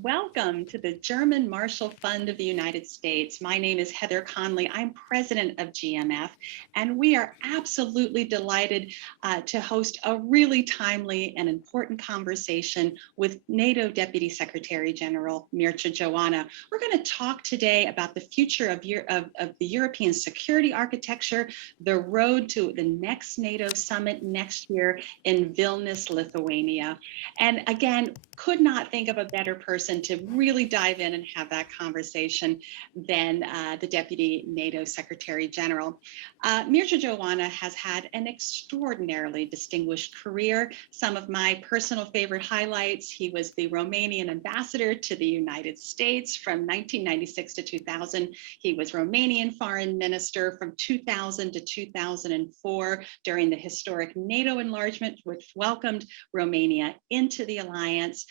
Welcome to the German Marshall Fund of the United States. My name is Heather Conley. I'm president of GMF, and we are absolutely delighted to host a really timely and important conversation with NATO Deputy Secretary General Mircea Joanna. We're going to talk today about the future of the European security architecture, the road to the next NATO summit next year in Vilnius, Lithuania. And again, could not think of a better person to really dive in and have that conversation than the Deputy NATO Secretary General. Mircea Joanna has had an extraordinarily distinguished career. Some of my personal favorite highlights: he was the Romanian ambassador to the United States from 1996 to 2000. He was Romanian foreign minister from 2000 to 2004 during the historic NATO enlargement, which welcomed Romania into the alliance.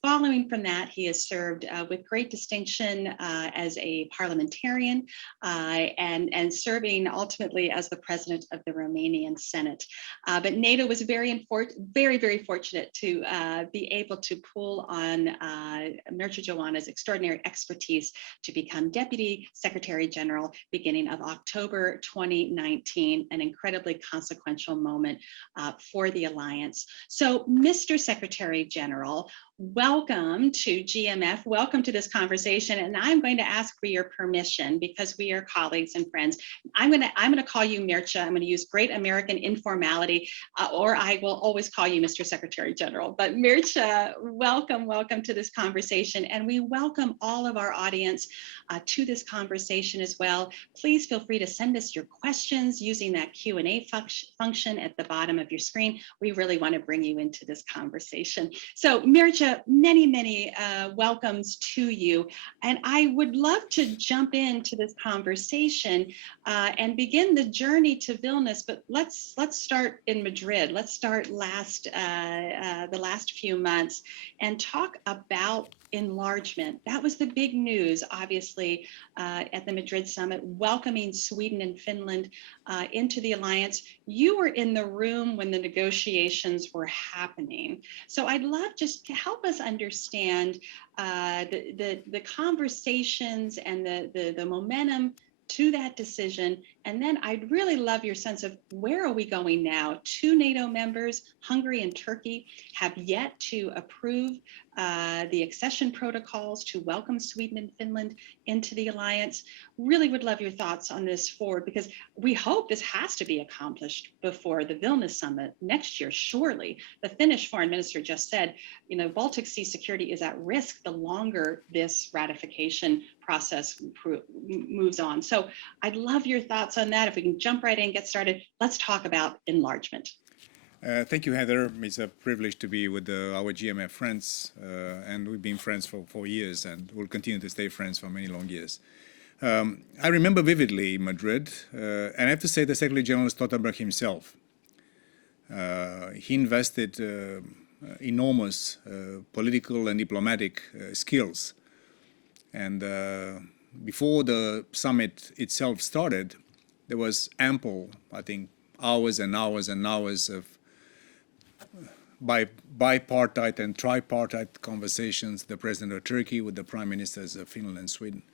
Following from that, he has served with great distinction as a parliamentarian and serving ultimately as the president of the Romanian Senate. But NATO was very, very fortunate to be able to pull on Mircea Joanna's extraordinary expertise to become Deputy Secretary General beginning of October 2019, an incredibly consequential moment for the alliance. So, Mr. Secretary General, welcome to GMF. Welcome to this conversation. And I'm going to ask for your permission, because we are colleagues and friends. I'm going to call you Mircea. I'm going to use great American informality, or I will always call you Mr. Secretary General. But Mircea, welcome to this conversation. And we welcome all of our audience to this conversation as well. Please feel free to send us your questions using that Q&A function at the bottom of your screen. We really want to bring you into this conversation. So Mircea, many welcomes to you, and I would love to jump into this conversation and begin the journey to Vilnius. But let's start in Madrid. Let's start the last few months and talk about enlargement. That was the big news, obviously, at the Madrid summit, welcoming Sweden and Finland into the alliance. You were in the room when the negotiations were happening. So I'd love just to help us understand the conversations and the momentum to that decision. And then I'd really love your sense of where are we going now? Two NATO members, Hungary and Turkey, have yet to approve the accession protocols to welcome Sweden and Finland into the alliance. Really would love your thoughts on this forward, because we hope this has to be accomplished before the Vilnius summit next year, surely. The Finnish foreign minister just said, Baltic Sea security is at risk the longer this ratification process moves on. So I'd love your thoughts on that. If we can jump right in, get started, let's talk about enlargement. Thank you, Heather. It's a privilege to be with our GMF friends, and we've been friends for years, and we'll continue to stay friends for many long years. I remember vividly Madrid, and I have to say the Secretary General Stoltenberg himself. He invested enormous political and diplomatic skills, and before the summit itself started, there was ample, I think, hours and hours and hours of bipartite and tripartite conversations, the President of Turkey with the Prime Ministers of Finland and Sweden.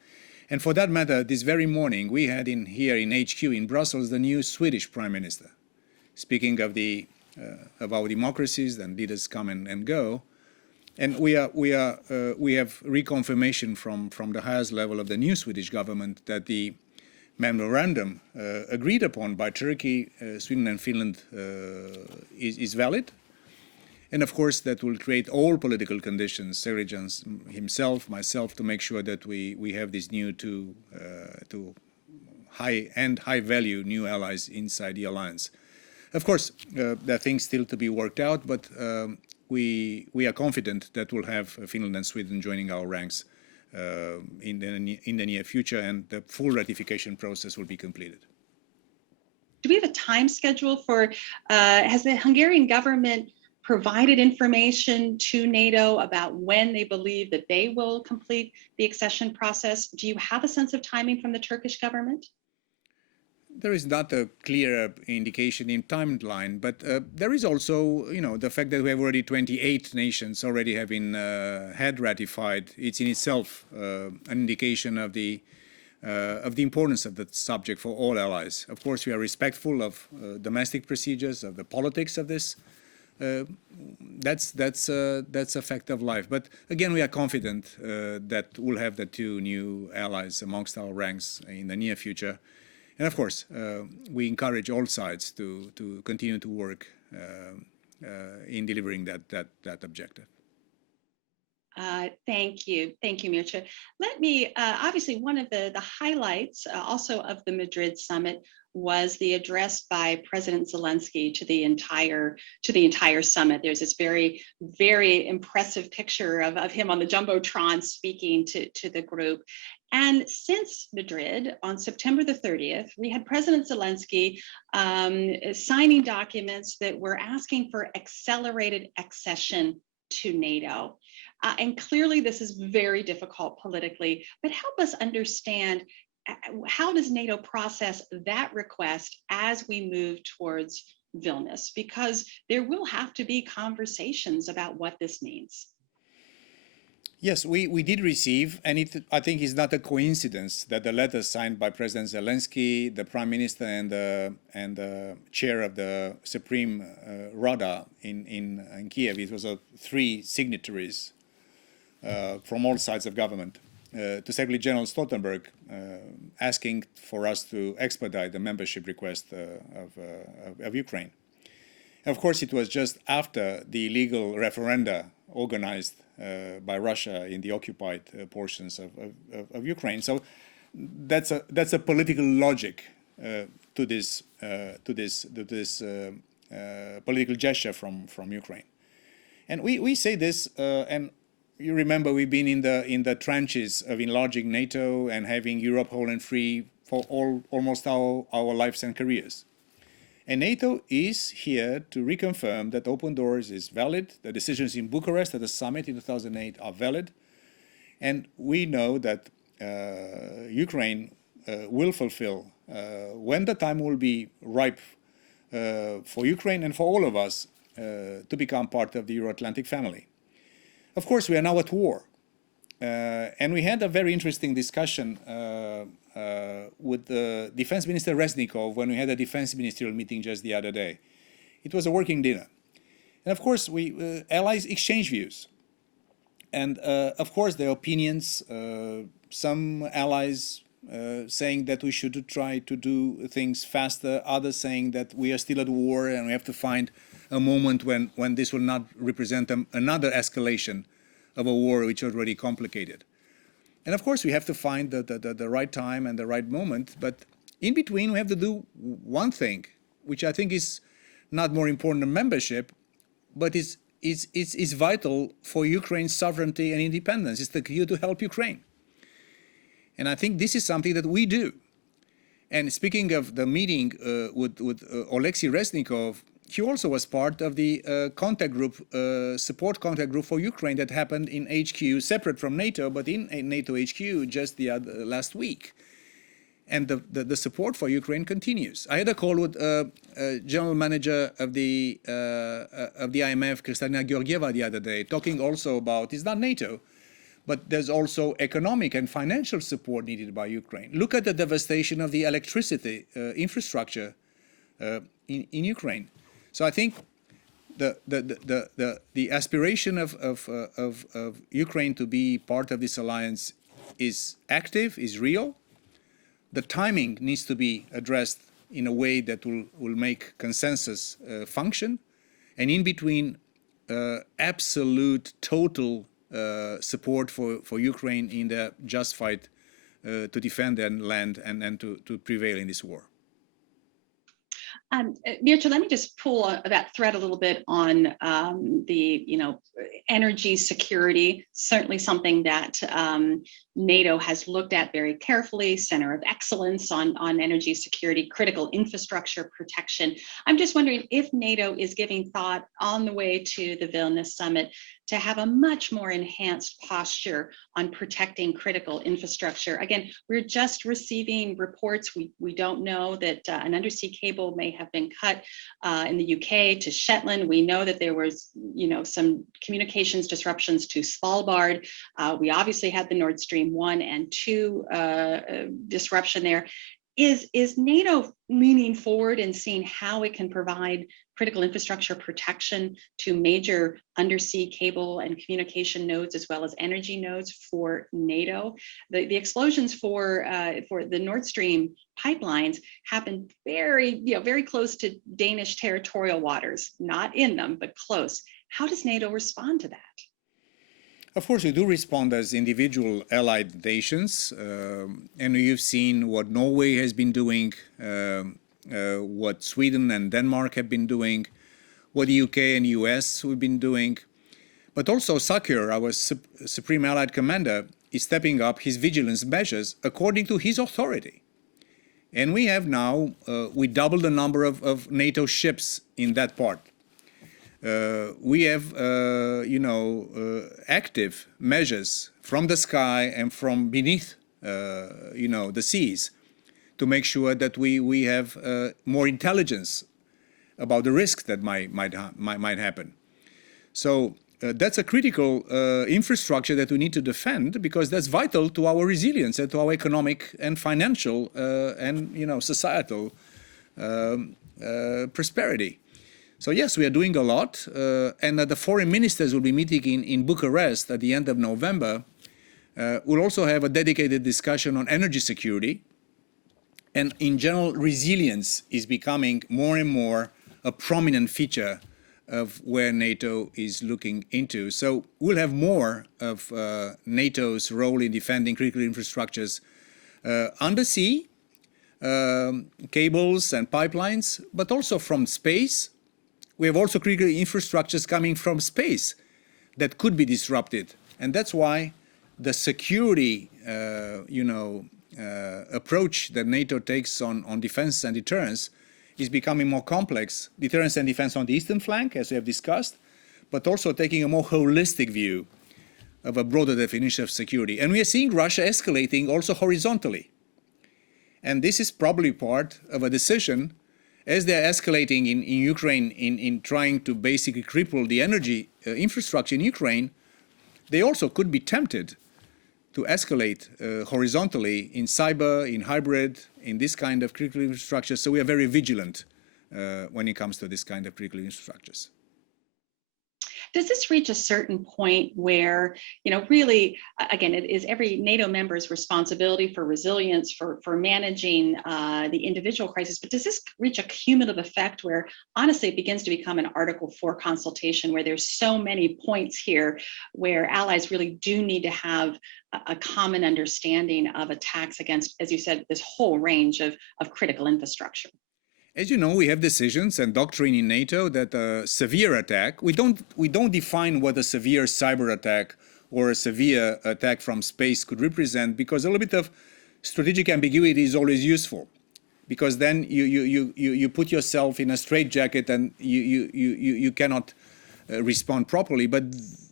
And for that matter, this very morning, we had here in HQ in Brussels the new Swedish Prime Minister, speaking of our democracies, and leaders come and go. And we have reconfirmation from the highest level of the new Swedish government that the memorandum agreed upon by Turkey, Sweden and Finland is valid. And of course, that will create all political conditions, Secretary General himself, myself, to make sure that we have these new two high value new allies inside the alliance. Of course, there are things still to be worked out, but we are confident that we'll have Finland and Sweden joining our ranks in the near future, and the full ratification process will be completed. Do we have a time schedule for, has the Hungarian government provided information to NATO about when they believe that they will complete the accession process? Do you have a sense of timing from the Turkish government? there is not a clear indication in timeline, but there is also, the fact that we have already 28 nations already had ratified. It's in itself an indication of the importance of the subject for all allies. Of course, we are respectful of domestic procedures, of the politics of this. That's a fact of life. But again, we are confident that we'll have the two new allies amongst our ranks in the near future. And of course, we encourage all sides to continue to work in delivering that objective. Thank you, Mircea. Let me, obviously, one of the highlights also of the Madrid summit was the address by President Zelensky to the entire summit. There's this very, very impressive picture of him on the Jumbotron speaking to the group. And since Madrid, on September the 30th, we had President Zelensky signing documents that were asking for accelerated accession to NATO. And clearly this is very difficult politically, but help us understand, how does NATO process that request as we move towards Vilnius? Because there will have to be conversations about what this means. Yes, we did receive, and I think it's not a coincidence that the letter signed by President Zelensky, the Prime Minister, and the chair of the Supreme Rada in Kiev. It was 3 signatories from all sides of government to Secretary General Stoltenberg, asking for us to expedite the membership request of Ukraine. And of course, it was just after the illegal referenda organized by Russia in the occupied portions of Ukraine. So that's a political logic to this political gesture from Ukraine. And we say this, and you remember we've been in the trenches of enlarging NATO and having Europe whole and free for almost our lives and careers. And NATO is here to reconfirm that open doors is valid. The decisions in Bucharest at the summit in 2008 are valid. And we know that Ukraine will fulfill, when the time will be ripe for Ukraine and for all of us to become part of the Euro-Atlantic family. Of course, we are now at war. And we had a very interesting discussion with the Defense Minister Reznikov when we had a defense ministerial meeting just the other day. It was a working dinner. And of course, we allies exchange views. And of course, their opinions, some allies saying that we should try to do things faster, others saying that we are still at war and we have to find a moment when this will not represent another escalation of a war which is already complicated. And of course, we have to find the right time and the right moment. But in between, we have to do one thing, which I think is not more important than membership, but is vital for Ukraine's sovereignty and independence. It's the key to help Ukraine. And I think this is something that we do. And speaking of the meeting with Oleksiy Reznikov, he also was part of the contact group, support contact group for Ukraine that happened in HQ, separate from NATO, but in NATO HQ just last week. And the support for Ukraine continues. I had a call with General Manager of the IMF, Kristalina Georgieva, the other day, talking also about, it's not NATO, but there's also economic and financial support needed by Ukraine. Look at the devastation of the electricity infrastructure in Ukraine. So I think the aspiration of Ukraine to be part of this alliance is active, is real. The timing needs to be addressed in a way that will make consensus function. And in between, absolute, total support for Ukraine in the just fight to defend their land and to prevail in this war. Mircea, let me just pull that thread a little bit on the energy security. Certainly something that NATO has looked at very carefully, center of excellence on energy security, critical infrastructure protection. I'm just wondering if NATO is giving thought on the way to the Vilnius summit to have a much more enhanced posture on protecting critical infrastructure. Again, we're just receiving reports. We don't know that an undersea cable may have been cut in the UK to Shetland. We know that there was, some communications disruptions to Svalbard. We obviously had the Nord Stream 1 and 2 disruption there. Is NATO leaning forward and seeing how it can provide critical infrastructure protection to major undersea cable and communication nodes, as well as energy nodes for NATO? The explosions for the Nord Stream pipelines happened very close to Danish territorial waters, not in them, but close. How does NATO respond to that? Of course, we do respond as individual allied nations, and you've seen what Norway has been doing, what Sweden and Denmark have been doing, what the UK and US have been doing. But also SACEUR, our Supreme Allied Commander, is stepping up his vigilance measures according to his authority. And we have now, we doubled the number of NATO ships in that part. We have, active measures from the sky and from beneath, the seas to make sure that we have more intelligence about the risks that might happen. So that's a critical infrastructure that we need to defend, because that's vital to our resilience and to our economic and financial and societal prosperity. So yes, we are doing a lot, and the foreign ministers will be meeting in Bucharest at the end of November. We'll also have a dedicated discussion on energy security, and in general, resilience is becoming more and more a prominent feature of where NATO is looking into. So we'll have more of NATO's role in defending critical infrastructures undersea, cables and pipelines, but also from space. We have also critical infrastructures coming from space that could be disrupted. And that's why the security, approach that NATO takes on defense and deterrence is becoming more complex. Deterrence and defense on the eastern flank, as we have discussed, but also taking a more holistic view of a broader definition of security. And we are seeing Russia escalating also horizontally. And this is probably part of a decision, as they're escalating in Ukraine in trying to basically cripple the energy infrastructure in Ukraine. They also could be tempted to escalate horizontally in cyber, in hybrid, in this kind of critical infrastructure. So we are very vigilant when it comes to this kind of critical infrastructures. Does this reach a certain point where, really, again, it is every NATO member's responsibility for resilience, for managing the individual crisis, but does this reach a cumulative effect where, honestly, it begins to become an Article 4 consultation, where there's so many points here where allies really do need to have a common understanding of attacks against, as you said, this whole range of critical infrastructure? As you know, we have decisions and doctrine in NATO that a severe attack, we don't define what a severe cyber attack or a severe attack from space could represent, because a little bit of strategic ambiguity is always useful, because then you put yourself in a straitjacket and you cannot respond properly. But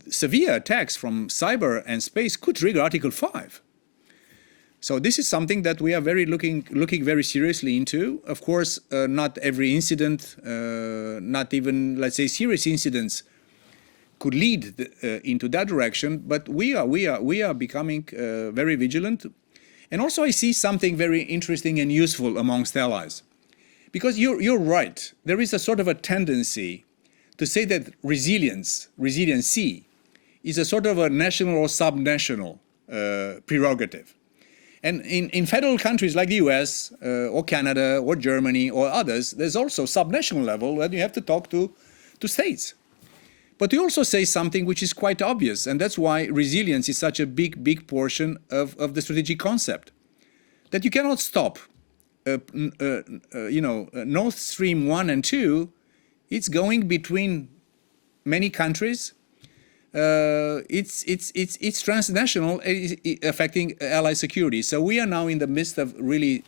severe attacks from cyber and space could trigger Article 5. So this is something that we are looking very seriously into. Of course, not every incident, not even, let's say, serious incidents could lead into that direction, but we are becoming very vigilant. And also I see something very interesting and useful amongst allies. Because you're right, there is a sort of a tendency to say that resiliency is a sort of a national or subnational prerogative. And in federal countries like the US or Canada or Germany or others, there's also subnational level that you have to talk to states. But we also say something which is quite obvious, and that's why resilience is such a big portion of the strategic concept. That you cannot stop, Nord Stream 1 and 2, it's going between many countries. It's transnational, affecting allied security. So we are now in the midst of really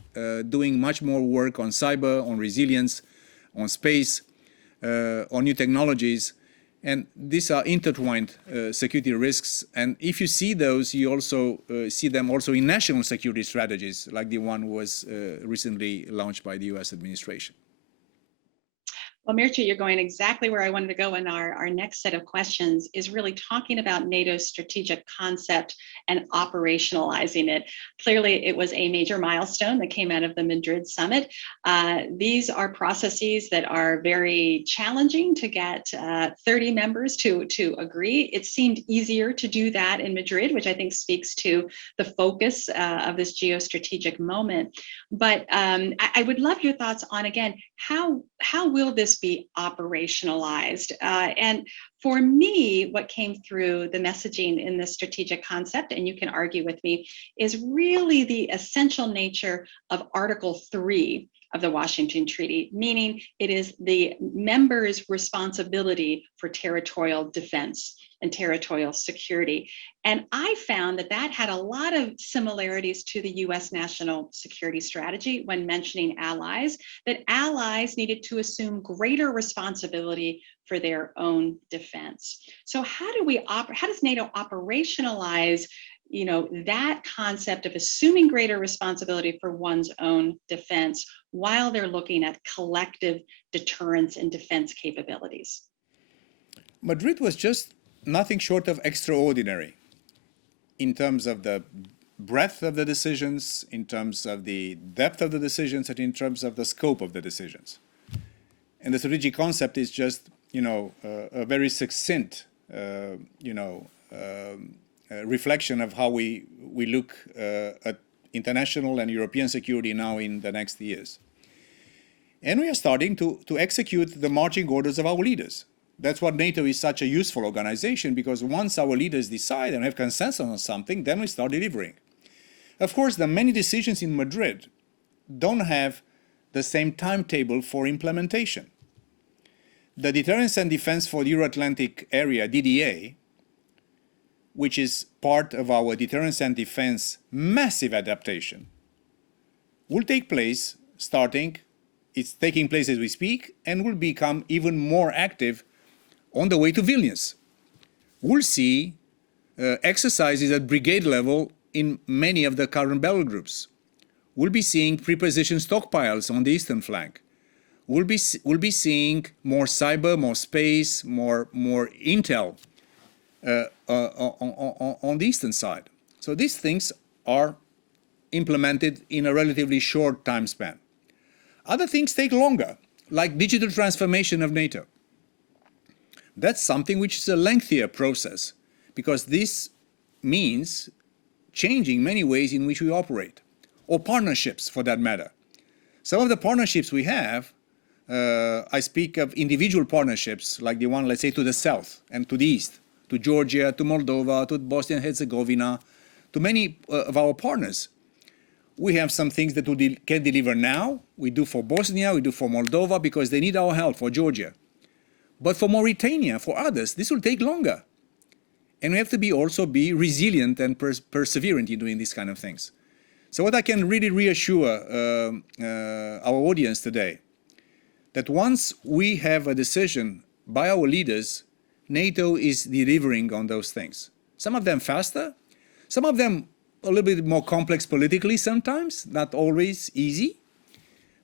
doing much more work on cyber, on resilience, on space, on new technologies. And these are intertwined security risks. And if you see those, you also see them also in national security strategies, like the one was recently launched by the US administration. Well, Mircea, you're going exactly where I wanted to go in our next set of questions, is really talking about NATO's strategic concept and operationalizing it. Clearly, it was a major milestone that came out of the Madrid summit. These are processes that are very challenging to get 30 members to agree. It seemed easier to do that in Madrid, which I think speaks to the focus of this geostrategic moment. But I would love your thoughts on, again, how will this be operationalized? And for me, what came through the messaging in this strategic concept, and you can argue with me, is really the essential nature of Article 3 of the Washington Treaty, meaning it is the members' responsibility for territorial defense and territorial security. And I found that that had a lot of similarities to the US national security strategy when mentioning allies, that allies needed to assume greater responsibility for their own defense. So how does NATO operationalize that concept of assuming greater responsibility for one's own defense while they're looking at collective deterrence and defense capabilities? Madrid was just nothing short of extraordinary in terms of the breadth of the decisions, in terms of the depth of the decisions, and in terms of the scope of the decisions. And the strategic concept is just, a very succinct, reflection of how we look at international and European security now in the next years. And we are starting to execute the marching orders of our leaders. That's what NATO is such a useful organization, because once our leaders decide and have consensus on something, then we start delivering. Of course, the many decisions in Madrid don't have the same timetable for implementation. The Deterrence and Defense for the Euro-Atlantic Area, DDA, which is part of our deterrence and defense massive adaptation, will take place it's taking place as we speak, and will become even more active on the way to Vilnius. We'll see exercises at brigade level in many of the current battle groups. We'll be seeing pre-positioned stockpiles on the eastern flank. We'll be seeing more cyber, more space, more intel on the eastern side. So these things are implemented in a relatively short time span. Other things take longer, like digital transformation of NATO. That's something which is a lengthier process, because this means changing many ways in which we operate, or partnerships for that matter. Some of the partnerships we have, I speak of individual partnerships, like the one, let's say, to the south and to the east, to Georgia, to Moldova, to Bosnia and Herzegovina, to many of our partners. We have some things that we can deliver now. We do for Bosnia, we do for Moldova, because they need our help, for Georgia. But for Mauritania, for others, this will take longer. And we have to also be resilient and perseverant in doing these kind of things. So what I can really reassure our audience today, that once we have a decision by our leaders, NATO is delivering on those things. Some of them faster, some of them a little bit more complex politically sometimes, not always easy.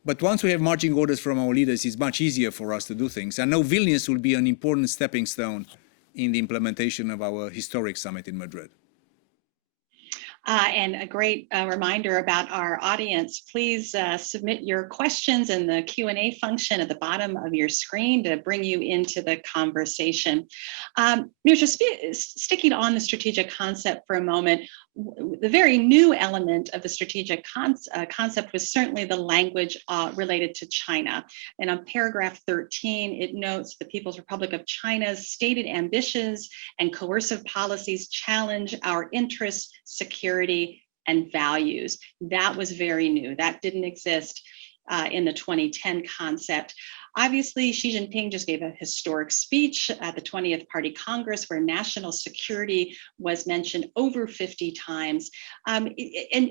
But once we have marching orders from our leaders, it's much easier for us to do things. I know Vilnius will be an important stepping stone in the implementation of our historic summit in Madrid. And a great reminder about our audience, please submit your questions in the Q&A function at the bottom of your screen to bring you into the conversation. Just sticking on the strategic concept for a moment, the very new element of the strategic concept was certainly the language related to China. And on paragraph 13, it notes the People's Republic of China's stated ambitions and coercive policies challenge our interests, security, and values. That was very new. That didn't exist in the 2010 concept. Obviously, Xi Jinping just gave a historic speech at the 20th Party Congress where national security was mentioned over 50 times. And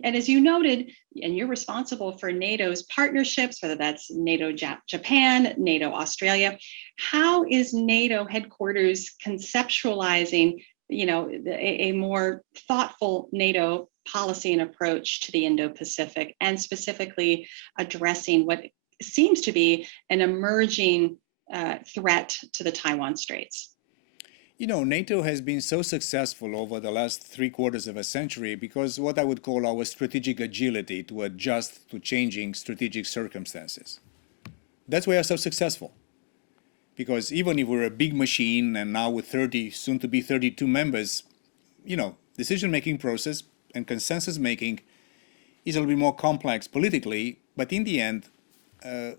as you noted, and you're responsible for NATO's partnerships, whether that's NATO Japan, NATO Australia. How is NATO headquarters conceptualizing, a more thoughtful NATO policy and approach to the Indo-Pacific, and specifically addressing what seems to be an emerging threat to the Taiwan Straits? NATO has been so successful over the last 3/4 of a century because what I would call our strategic agility to adjust to changing strategic circumstances. That's why we are so successful. Because even if we're a big machine and now with 30, soon to be 32 members, decision-making process and consensus making is a little bit more complex politically, but in the end,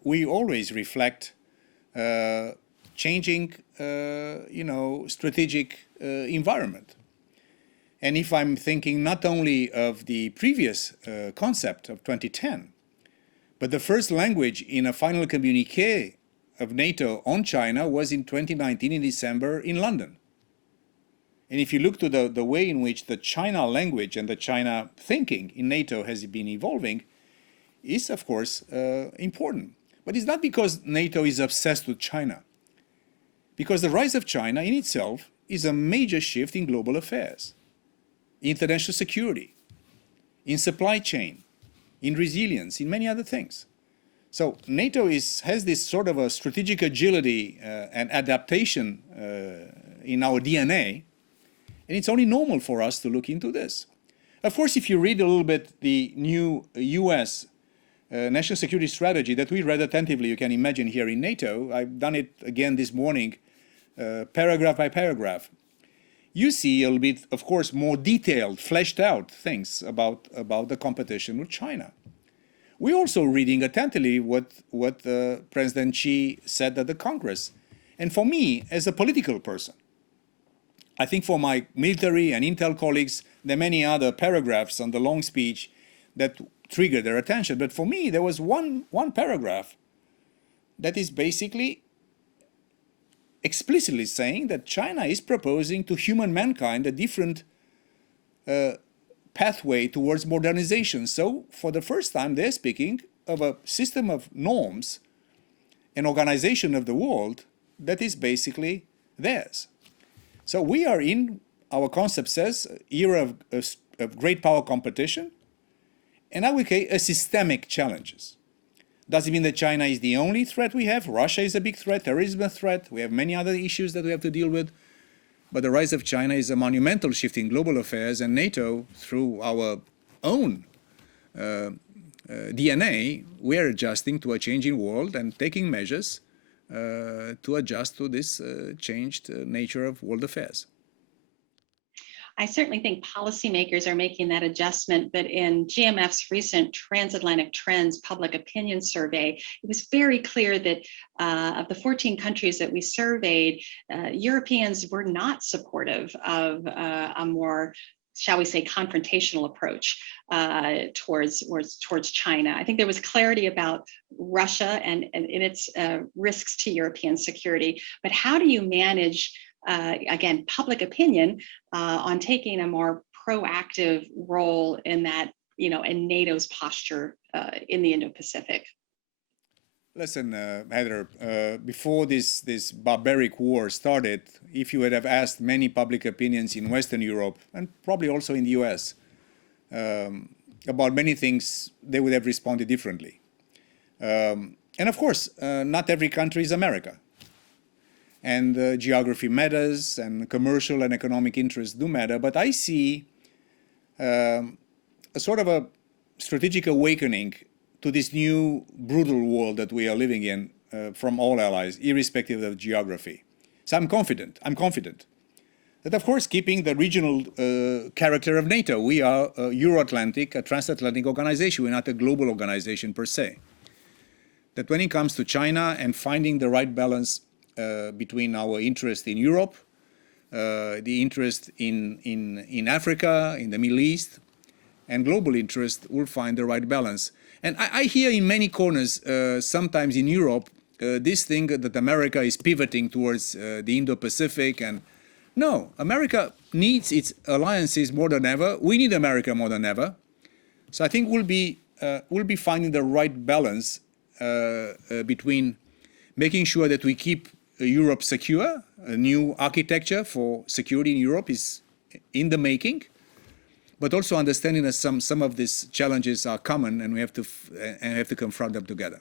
we always reflect changing, strategic environment. And if I'm thinking not only of the previous concept of 2010, but the first language in a final communique of NATO on China was in 2019 in December in London. And if you look to the way in which the China language and the China thinking in NATO has been evolving, is of course important. But it's not because NATO is obsessed with China. Because the rise of China in itself is a major shift in global affairs, international security, in supply chain, in resilience, in many other things. So NATO has this sort of a strategic agility and adaptation in our DNA, and it's only normal for us to look into this. Of course, if you read a little bit the new US national security strategy that we read attentively, you can imagine here in NATO, I've done it again this morning, paragraph by paragraph. You see a little bit, of course, more detailed, fleshed out things about the competition with China. We're also reading attentively what President Xi said at the Congress. And for me, as a political person, I think for my military and intel colleagues, there are many other paragraphs on the long speech that triggered their attention. But for me, there was one paragraph that is basically explicitly saying that China is proposing to human mankind a different pathway towards modernization. So for the first time, they're speaking of a system of norms, an organization of the world that is basically theirs. So we are in, our concept says, era of great power competition, and I would say a systemic challenges. Does it mean that China is the only threat we have? Russia is a big threat, terrorism is a threat, we have many other issues that we have to deal with. But the rise of China is a monumental shift in global affairs, and NATO, through our own DNA, we are adjusting to a changing world and taking measures to adjust to this changed nature of world affairs. I certainly think policymakers are making that adjustment, but in GMF's recent Transatlantic Trends public opinion survey, it was very clear that of the 14 countries that we surveyed, Europeans were not supportive of a more, shall we say, confrontational approach towards China. I think there was clarity about Russia and its risks to European security, but how do you manage again, public opinion on taking a more proactive role in that, in NATO's posture in the Indo-Pacific? Listen, Heather, before this barbaric war started, if you would have asked many public opinions in Western Europe, and probably also in the US, about many things, they would have responded differently. And of course, not every country is America. And geography matters, and commercial and economic interests do matter. But I see a sort of a strategic awakening to this new brutal world that we are living in from all allies, irrespective of geography. So I'm confident that, of course, keeping the regional character of NATO, we are a Euro-Atlantic, a transatlantic organization. We're not a global organization per se. That when it comes to China and finding the right balance between our interest in Europe, the interest in Africa, in the Middle East, and global interest, will find the right balance. And I hear in many corners, sometimes in Europe, this thing that America is pivoting towards the Indo-Pacific. And no, America needs its alliances more than ever. We need America more than ever. So I think we'll be finding the right balance between making sure that we keep Europe secure. A new architecture for security in Europe is in the making, but also understanding that some of these challenges are common and we have to confront them together.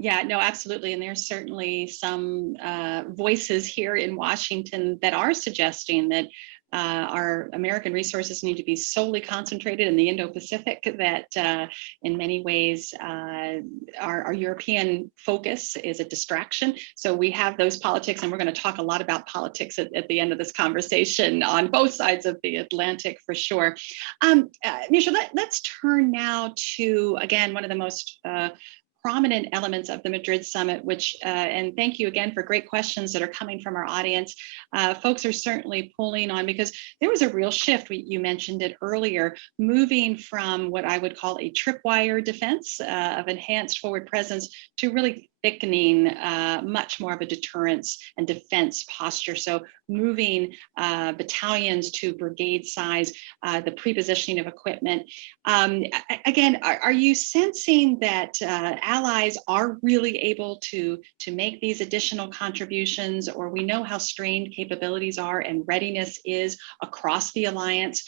Yeah, no, absolutely. And there's certainly some voices here in Washington that are suggesting that our American resources need to be solely concentrated in the Indo-Pacific, that in many ways our European focus is a distraction. So we have those politics, and we're going to talk a lot about politics at the end of this conversation on both sides of the Atlantic for sure. Misha, let's turn now to, again, one of the most prominent elements of the Madrid summit, which, and thank you again for great questions that are coming from our audience. Folks are certainly pulling on, because there was a real shift, you mentioned it earlier, moving from what I would call a tripwire defense of enhanced forward presence to really thickening much more of a deterrence and defense posture. So moving battalions to brigade size, the pre-positioning of equipment. Again, are you sensing that allies are really able to make these additional contributions, or we know how strained capabilities are and readiness is across the alliance?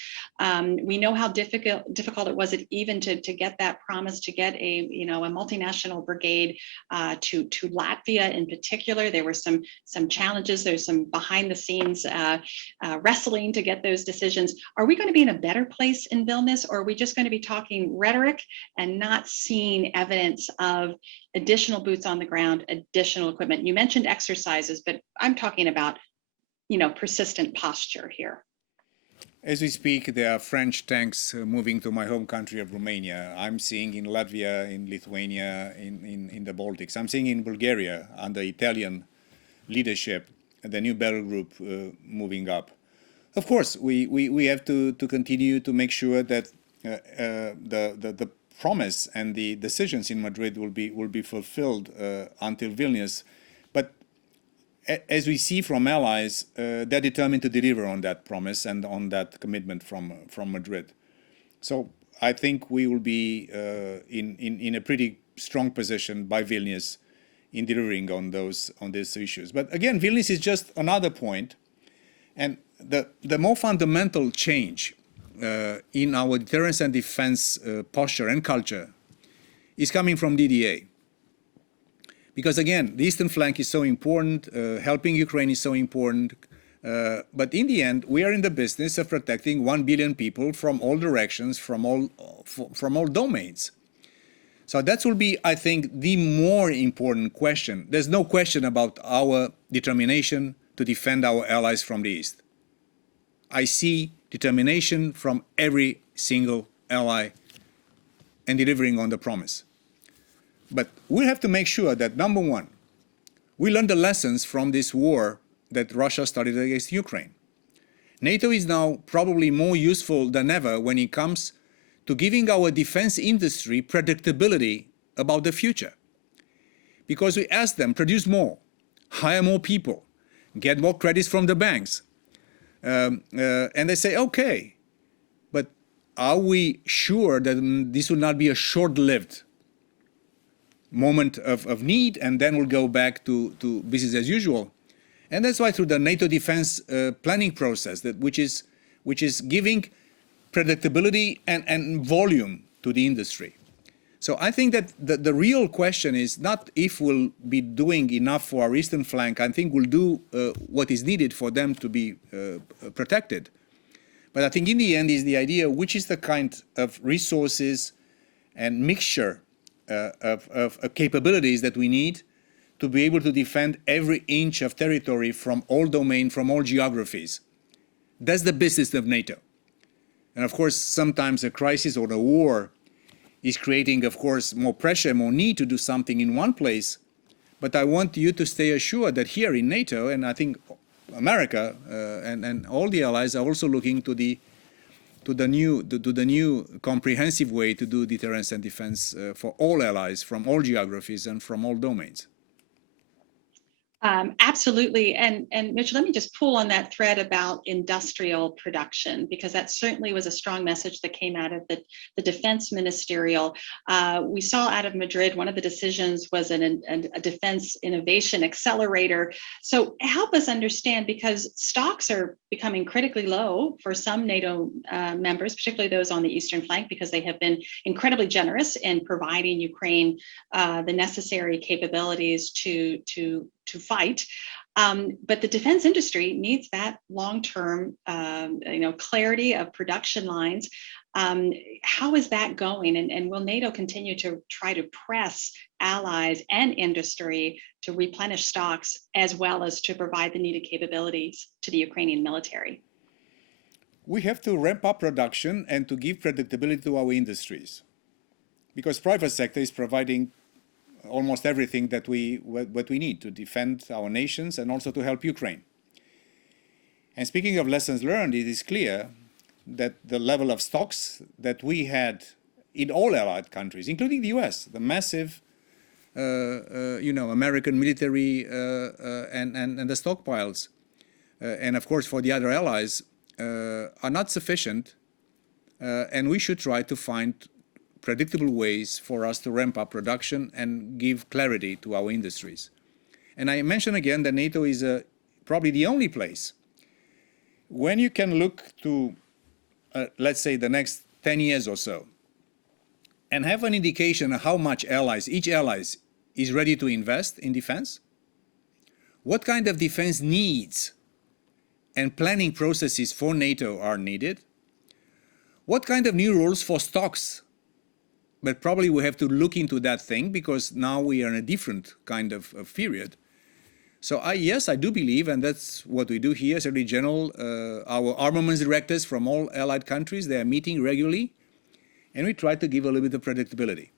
We know how difficult it was even to get that promise to get a multinational brigade to Latvia in particular. There were some challenges. There's some behind the scenes wrestling to get those decisions. Are we going to be in a better place in Vilnius, or are we just going to be talking rhetoric and not seeing evidence of additional boots on the ground, additional equipment? You mentioned exercises, but I'm talking about, persistent posture here. As we speak, there are French tanks moving to my home country of Romania. I'm seeing in Latvia, in Lithuania, in the Baltics. I'm seeing in Bulgaria, under Italian leadership, the new battle group moving up. Of course, we have to continue to make sure that the promise and the decisions in Madrid will be fulfilled until Vilnius. But as we see from allies, they're determined to deliver on that promise and on that commitment from Madrid. So I think we will be in a pretty strong position by Vilnius in delivering on these issues. But again, Vilnius is just another point, and the more fundamental change in our deterrence and defense posture and culture is coming from DDA. Because again, the eastern flank is so important, helping Ukraine is so important, but in the end, we are in the business of protecting 1 billion people from all directions, from all domains. So that will be, I think, the more important question. There's no question about our determination to defend our allies from the east. I see determination from every single ally and delivering on the promise. But we have to make sure that, number one, we learn the lessons from this war that Russia started against Ukraine. NATO is now probably more useful than ever when it comes to giving our defense industry predictability about the future. Because we ask them, produce more, hire more people, get more credits from the banks. And they say, okay, but are we sure that this will not be a short-lived moment of need, and then we'll go back to business as usual? And that's why through the NATO defense planning process, which is giving predictability and volume to the industry. So I think that the real question is not if we'll be doing enough for our eastern flank. I think we'll do what is needed for them to be protected. But I think in the end is the idea, which is the kind of resources and mixture of capabilities that we need to be able to defend every inch of territory from all domains, from all geographies. That's the business of NATO. And of course, sometimes a crisis or a war is creating, of course, more pressure, more need to do something in one place. But I want you to stay assured that here in NATO, and I think America and all the allies are also looking to the to the new comprehensive way to do deterrence and defense for all allies from all geographies and from all domains. Absolutely. And Mitchell, let me just pull on that thread about industrial production, because that certainly was a strong message that came out of the defense ministerial. We saw out of Madrid, one of the decisions was a defense innovation accelerator. So help us understand, because stocks are becoming critically low for some NATO members, particularly those on the eastern flank, because they have been incredibly generous in providing Ukraine the necessary capabilities to fight. But the defense industry needs that long-term, clarity of production lines. How is that going? And will NATO continue to try to press allies and industry to replenish stocks, as well as to provide the needed capabilities to the Ukrainian military? We have to ramp up production and to give predictability to our industries, because private sector is providing almost everything that we need to defend our nations and also to help Ukraine. And speaking of lessons learned, it is clear that the level of stocks that we had in all allied countries, including the US, the massive, American military and the stockpiles, and of course for the other allies, are not sufficient, and we should try to find predictable ways for us to ramp up production and give clarity to our industries. And I mention again that NATO is probably the only place when you can look to, let's say, the next 10 years or so, and have an indication of how much each ally is ready to invest in defense, what kind of defense needs and planning processes for NATO are needed, what kind of new rules for stocks. But probably we have to look into that thing, because now we are in a different kind of period. So yes, I do believe, and that's what we do here, Secretary General, our armaments directors from all allied countries, they are meeting regularly, and we try to give a little bit of predictability.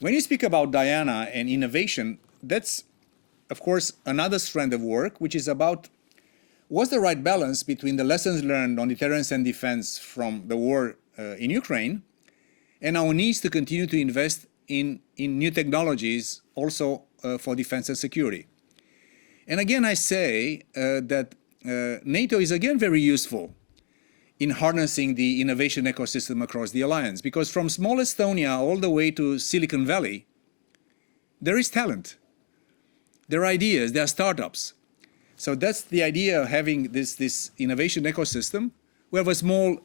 When you speak about Diana and innovation, that's, of course, another strand of work, which is about what's the right balance between the lessons learned on deterrence and defense from the war in Ukraine, and our needs to continue to invest in new technologies also for defense and security. And again, I say that NATO is again very useful in harnessing the innovation ecosystem across the alliance, because from small Estonia all the way to Silicon Valley, there is talent, there are ideas, there are startups. So that's the idea of having this innovation ecosystem. We have a small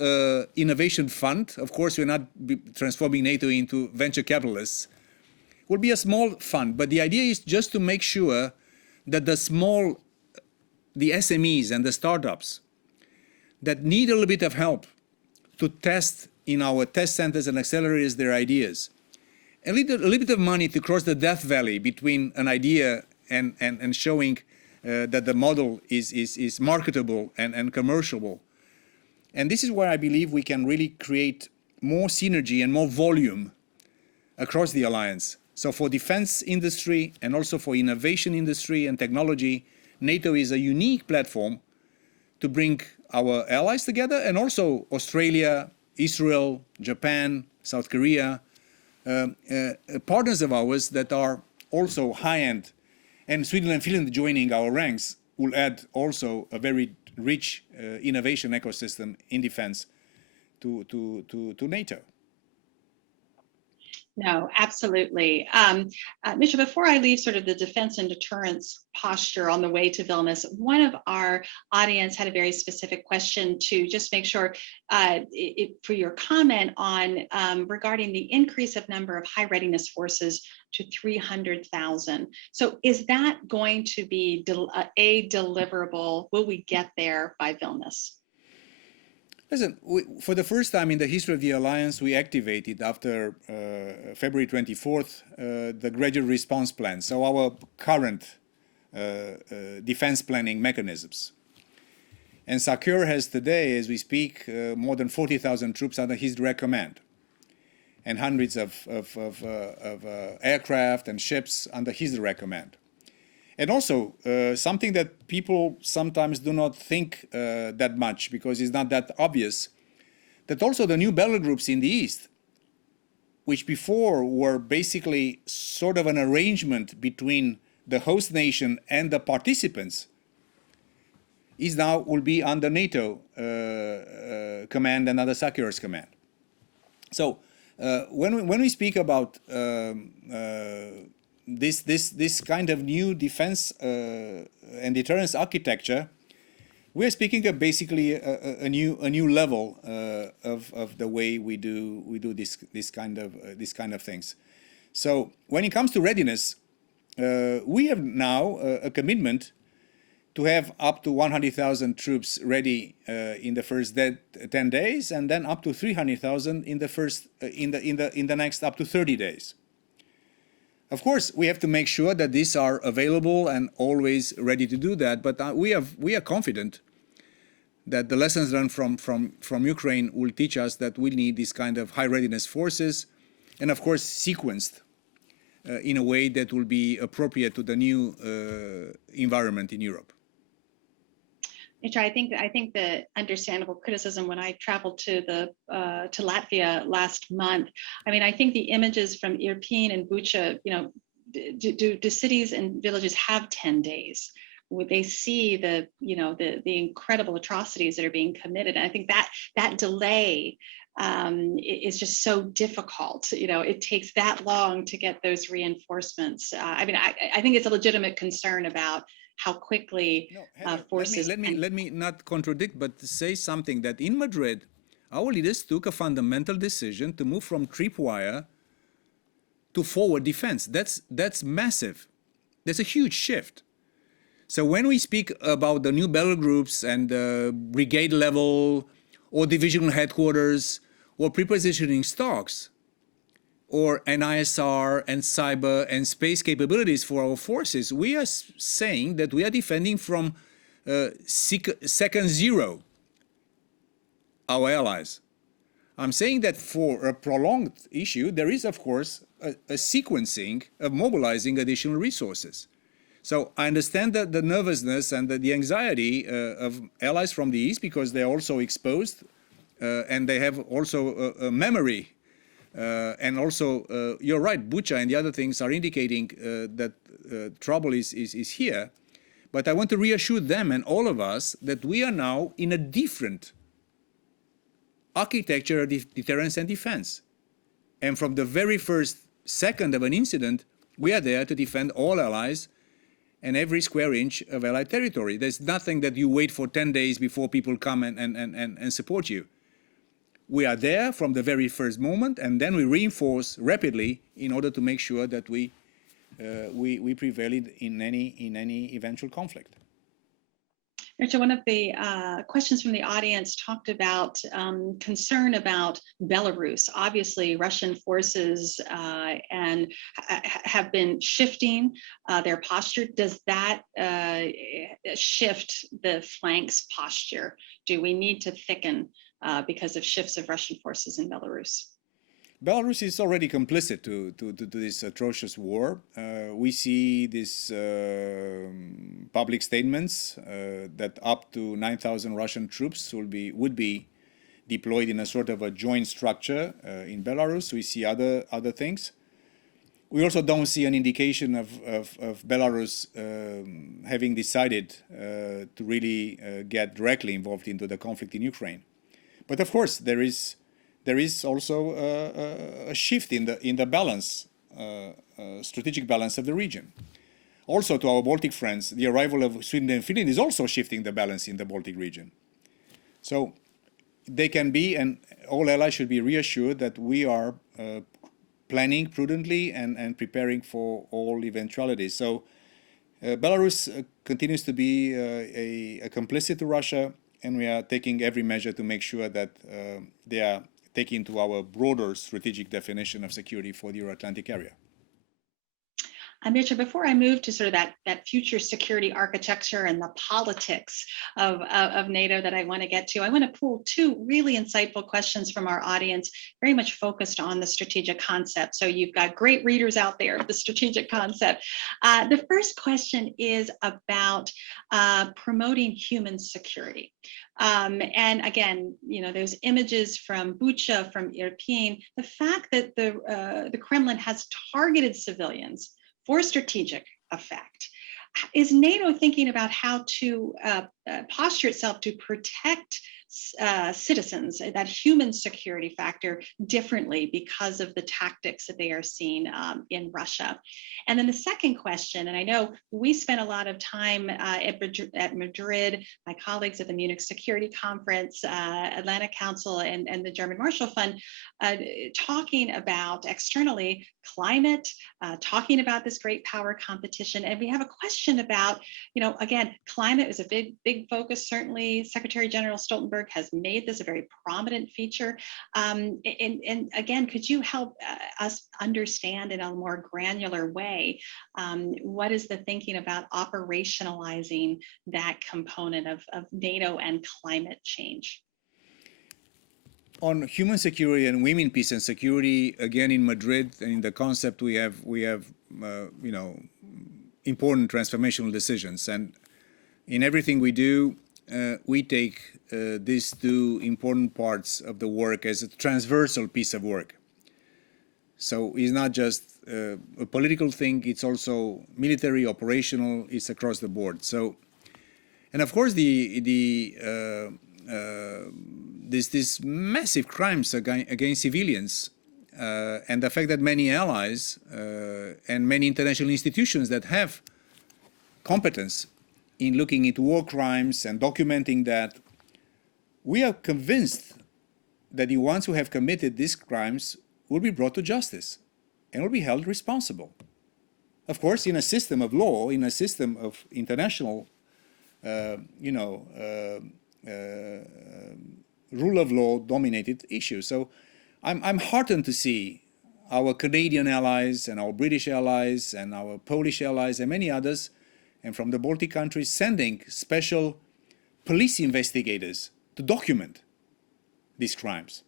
innovation fund. Of course, we're not transforming NATO into venture capitalists. It will be a small fund, but the idea is just to make sure that the SMEs and the startups that need a little bit of help to test in our test centers and accelerators their ideas, a little bit of money to cross the death valley between an idea and showing that the model is marketable and commerciable. And this is where I believe we can really create more synergy and more volume across the alliance. So for defense industry and also for innovation industry and technology, NATO is a unique platform to bring our allies together, and also Australia, Israel, Japan, South Korea, partners of ours that are also high-end. And Sweden and Finland joining our ranks will add also a very rich innovation ecosystem in defense to NATO. No, absolutely. Misha, before I leave sort of the defense and deterrence posture on the way to Vilnius, one of our audience had a very specific question to just make sure for your comment on regarding the increase of number of high readiness forces to 300,000. So is that going to be a deliverable? Will we get there by Vilnius? Listen, for the first time in the history of the alliance, we activated after February 24th the gradual response plan, so our current defense planning mechanisms. And SACEUR has today, as we speak, more than 40,000 troops under his direct command, and hundreds of aircraft and ships under his direct command. And also, something that people sometimes do not think that much, because it's not that obvious, that also the new battle groups in the East, which before were basically sort of an arrangement between the host nation and the participants, will be under NATO command and under Sakhar's command. So when we speak about this kind of new defense and deterrence architecture, we're speaking of basically a new level of the way we do this kind of things. So when it comes to readiness, we have now a commitment to have up to 100,000 troops ready in the first 10 days, and then up to 300,000 in the next up to 30 days. Of course, we have to make sure that these are available and always ready to do that. But we are confident that the lessons learned from Ukraine will teach us that we need this kind of high readiness forces, and of course sequenced in a way that will be appropriate to the new environment in Europe. Richard, I think the understandable criticism when I traveled to Latvia last month. I mean, I think the images from Irpin and Bucha, you know, do cities and villages have 10 days? Would they see the incredible atrocities that are being committed? And I think that delay is just so difficult. You know, it takes that long to get those reinforcements. I mean, I think it's a legitimate concern about how quickly forces. Let me not contradict, but say something that in Madrid, our leaders took a fundamental decision to move from tripwire to forward defense. That's massive. That's a huge shift. So when we speak about the new battle groups and brigade level or divisional headquarters or pre-positioning stocks or an ISR and cyber and space capabilities for our forces, we are saying that we are defending from second zero our allies. I'm saying that for a prolonged issue, there is, of course, a sequencing of mobilizing additional resources. So I understand that the nervousness and the anxiety of allies from the East, because they're also exposed and they have also a memory. And also, you're right, Bucha and the other things are indicating that trouble is here. But I want to reassure them and all of us that we are now in a different architecture of deterrence and defense. And from the very first second of an incident, we are there to defend all allies and every square inch of allied territory. There's nothing that you wait for 10 days before people come and support you. We are there from the very first moment, and then we reinforce rapidly in order to make sure that we prevail in any eventual conflict. Richard, one of the questions from the audience talked about concern about Belarus. Obviously, Russian forces have been shifting their posture. Does that shift the flanks posture? Do we need to thicken because of shifts of Russian forces in Belarus? Belarus is already complicit to this atrocious war. We see these public statements that up to 9,000 Russian troops would be deployed in a sort of a joint structure in Belarus. We see other things. We also don't see an indication of Belarus having decided to really get directly involved into the conflict in Ukraine. But of course, there is also a shift in the balance, strategic balance of the region. Also, to our Baltic friends, the arrival of Sweden and Finland is also shifting the balance in the Baltic region. So they can be, and all allies should be reassured that we are planning prudently and preparing for all eventualities. So Belarus continues to be a complicit to Russia, and we are taking every measure to make sure that they are taken into our broader strategic definition of security for the Euro-Atlantic area. Mircea, before I move to sort of that future security architecture and the politics of NATO that I want to get to, I want to pull two really insightful questions from our audience, very much focused on the strategic concept. So you've got great readers out there of the strategic concept. The first question is about promoting human security. And again, those images from Bucha, from Irpin, the fact that the Kremlin has targeted civilians for strategic effect. Is NATO thinking about how to posture itself to protect citizens, that human security factor, differently because of the tactics that they are seeing in Russia? And then the second question, and I know we spent a lot of time at Madrid, my colleagues at the Munich Security Conference, Atlantic Council, and the German Marshall Fund, talking about externally climate, talking about this great power competition. And we have a question about, again, climate is a big focus. Certainly, Secretary General Stoltenberg has made this a very prominent feature. And again, could you help us understand in a more granular way, what is the thinking about operationalizing that component of NATO and climate change? On human security and women, peace and security, again in Madrid and in the concept we have important transformational decisions, and in everything we do, we take these two important parts of the work as a transversal piece of work. So it's not just a political thing; it's also military, operational. It's across the board. So, and of course, these massive crimes against civilians, and the fact that many allies and many international institutions that have competence in looking into war crimes and documenting that, we are convinced that the ones who have committed these crimes will be brought to justice and will be held responsible. Of course, in a system of law, in a system of international, rule of law dominated issues. So I'm heartened to see our Canadian allies and our British allies and our Polish allies and many others, and from the Baltic countries, sending special police investigators to document these crimes.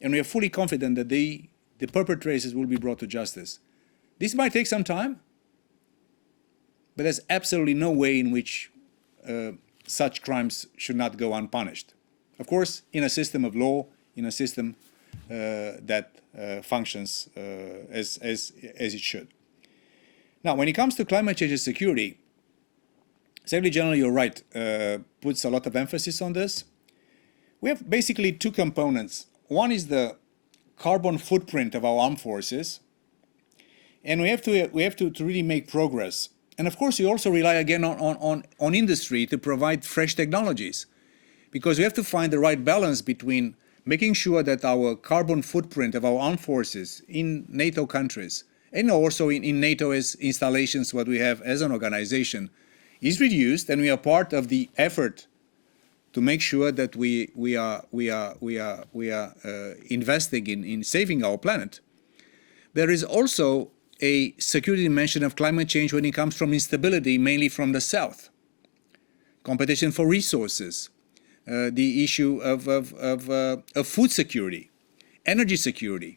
And we are fully confident that the perpetrators will be brought to justice. This might take some time, but there's absolutely no way in which such crimes should not go unpunished. Of course, in a system of law, in a system that functions as it should. Now, when it comes to climate change and security, Secretary General, you're right, puts a lot of emphasis on this. We have basically two components. One is the carbon footprint of our armed forces, and we have to really make progress. And of course, we also rely again on industry to provide fresh technologies, because we have to find the right balance between making sure that our carbon footprint of our armed forces in NATO countries, and also in NATO's installations, what we have as an organization, is reduced, and we are part of the effort to make sure that we are investing in saving our planet. There is also a security dimension of climate change when it comes from instability, mainly from the south. Competition for resources, the issue of food security, energy security.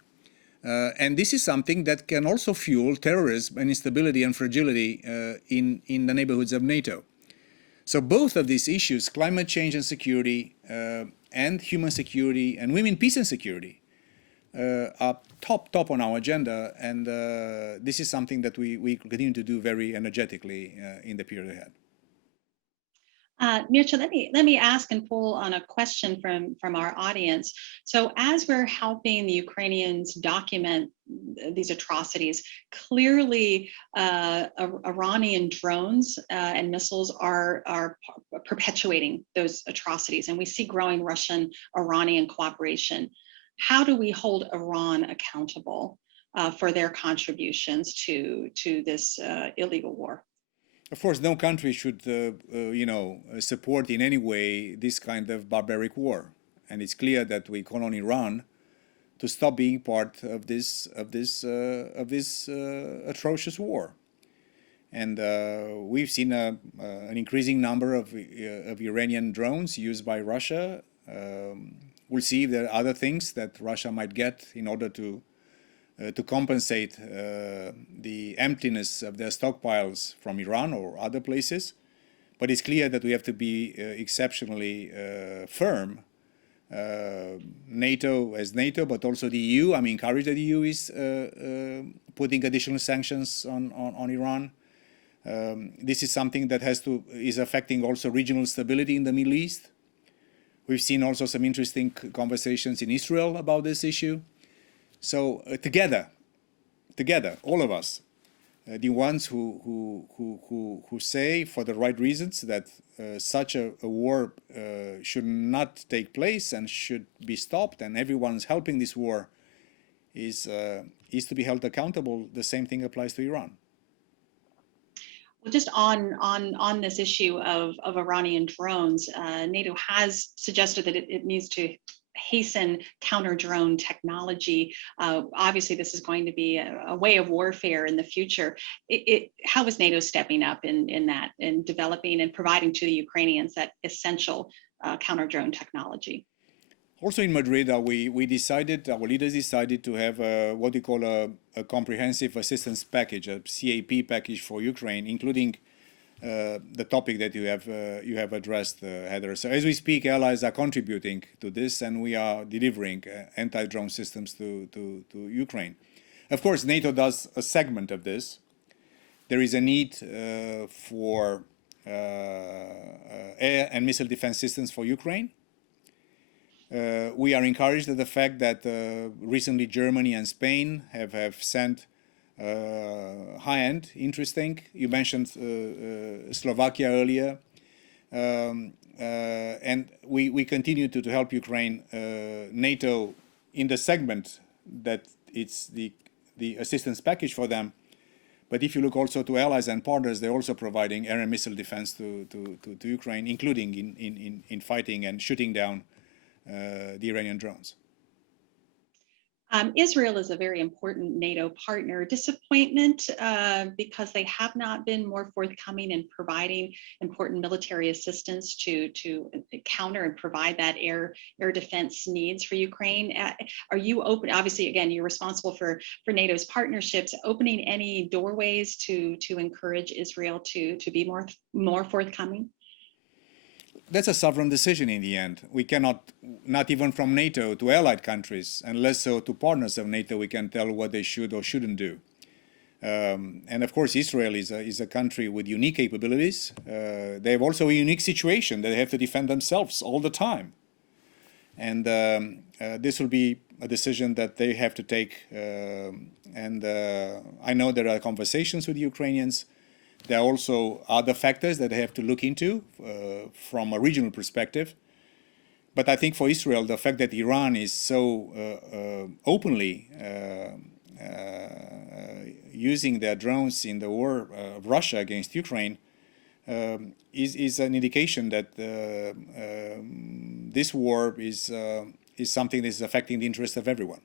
And this is something that can also fuel terrorism and instability and fragility in the neighborhoods of NATO. So both of these issues, climate change and security, and human security, and women, peace and security, are top on our agenda, and this is something that we continue to do very energetically in the period ahead. Mircea, let me ask and pull on a question from our audience. So as we're helping the Ukrainians document these atrocities, clearly Iranian drones and missiles are perpetuating those atrocities, and we see growing Russian-Iranian cooperation. How do we hold Iran accountable for their contributions to this illegal war? Of course, no country should, support in any way this kind of barbaric war, and it's clear that we call on Iran to stop being part of this atrocious war. And we've seen an increasing number of Iranian drones used by Russia. We'll see if there are other things that Russia might get in order to compensate the emptiness of their stockpiles from Iran or other places. But it's clear that we have to be exceptionally firm. NATO as NATO, but also the EU. I'm encouraged that the EU is putting additional sanctions on Iran. This is something that is affecting also regional stability in the Middle East. We've seen also some interesting conversations in Israel about this issue. So together, all of us, the ones who say for the right reasons that such a war should not take place and should be stopped, and everyone's helping this war is to be held accountable. The same thing applies to Iran. Well, just on this issue of Iranian drones, NATO has suggested that it needs to hasten counter-drone technology. Obviously, this is going to be a way of warfare in the future. How is NATO stepping up in that, in developing and providing to the Ukrainians that essential counter-drone technology? Also in Madrid, our leaders decided to have what we call a comprehensive assistance package, a CAP package for Ukraine, including the topic that you have addressed, Heather. So as we speak, allies are contributing to this, and we are delivering anti-drone systems to Ukraine. Of course, NATO does a segment of this. There is a need for air and missile defense systems for Ukraine. We are encouraged at the fact that recently Germany and Spain have sent high-end, interesting. You mentioned Slovakia earlier. And we continue to help Ukraine. NATO, in the segment that it's the assistance package for them. But if you look also to allies and partners, they're also providing air and missile defense to Ukraine, including in fighting and shooting down the Iranian drones. Israel is a very important NATO partner. Disappointment because they have not been more forthcoming in providing important military assistance to counter and provide that air defense needs for Ukraine. Are you open? Obviously, again, you're responsible for NATO's partnerships. Opening any doorways to encourage Israel to be more forthcoming? That's a sovereign decision in the end. We cannot, not even from NATO to allied countries, and less so to partners of NATO, we can tell what they should or shouldn't do. And of course, Israel is a country with unique capabilities. They have also a unique situation that they have to defend themselves all the time. And this will be a decision that they have to take. And I know there are conversations with the Ukrainians. There are also other factors that they have to look into from a regional perspective. But I think for Israel, the fact that Iran is so openly using their drones in the war of Russia against Ukraine is an indication that this war is something that is affecting the interest of everyone.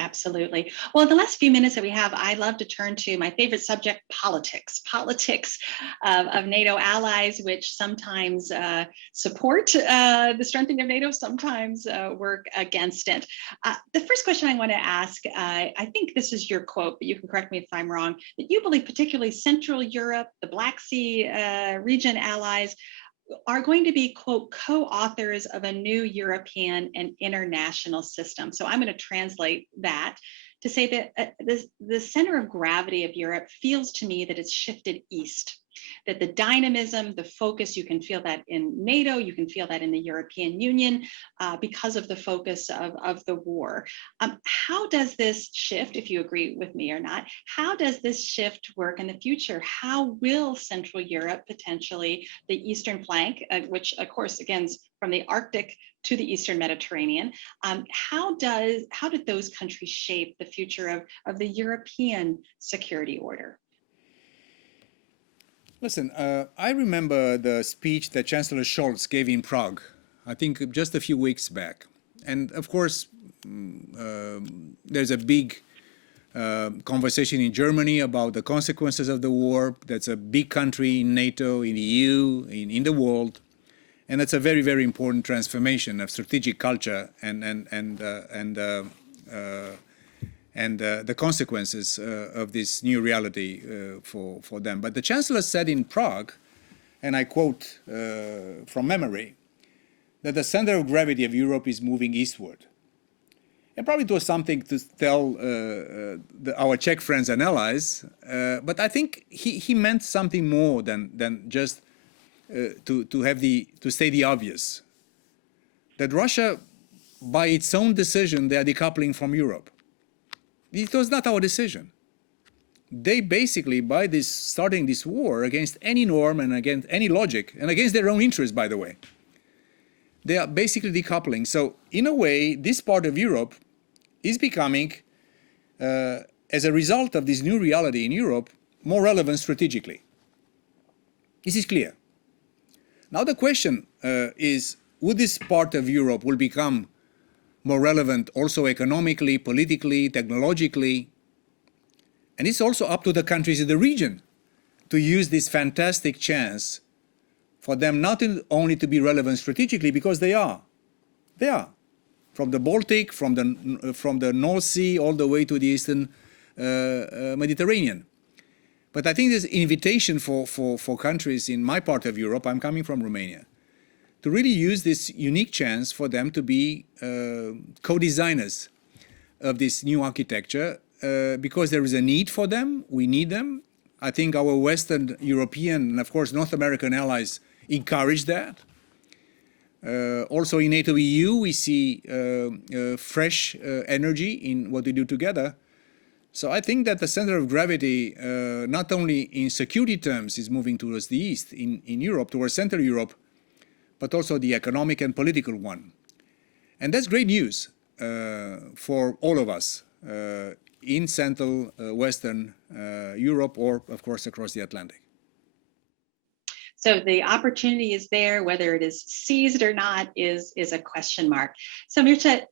Absolutely. Well, in the last few minutes that we have, I'd love to turn to my favorite subject, politics. Politics of NATO allies, which sometimes support the strengthening of NATO, sometimes work against it. The first question I want to ask, I think this is your quote, but you can correct me if I'm wrong, that you believe particularly Central Europe, the Black Sea region allies, are going to be, quote, co-authors of a new European and international system. So I'm going to translate that to say that the center of gravity of Europe feels to me that it's shifted east, that the dynamism, the focus, you can feel that in NATO, you can feel that in the European Union because of the focus of the war. How does this shift, if you agree with me or not, how does this shift work in the future? How will Central Europe, potentially the eastern flank, which of course, again, is from the Arctic to the Eastern Mediterranean, how did those countries shape the future of the European security order? Listen, I remember the speech that Chancellor Scholz gave in Prague, I think just a few weeks back. And of course, there's a big conversation in Germany about the consequences of the war. That's a big country in NATO, in the EU, in the world. And that's a very, very important transformation of strategic culture and the consequences of this new reality for them. But the Chancellor said in Prague, and I quote from memory, that the center of gravity of Europe is moving eastward. And probably it was something to tell our Czech friends and allies, but I think he meant something more than just to say the obvious. That Russia, by its own decision, they are decoupling from Europe. It was not our decision. They basically, by starting this war against any norm and against any logic, and against their own interests, by the way, they are basically decoupling. So, in a way, this part of Europe is becoming, as a result of this new reality in Europe, more relevant strategically. This is clear. Now the question is, would this part of Europe will become more relevant also economically, politically, technologically? And it's also up to the countries in the region to use this fantastic chance for them not only to be relevant strategically, because they are. They are. From the Baltic, from the North Sea, all the way to the Eastern Mediterranean. But I think there's an invitation for countries in my part of Europe, I'm coming from Romania, to really use this unique chance for them to be co-designers of this new architecture, because there is a need for them, we need them. I think our Western European and of course North American allies encourage that. Also in NATO EU we see fresh energy in what we do together. So I think that the center of gravity, not only in security terms, is moving towards the east in Europe, towards Central Europe, but also the economic and political one. And that's great news for all of us in Central, Western Europe, or of course across the Atlantic. So the opportunity is there, whether it is seized or not is a question mark. So Mircea,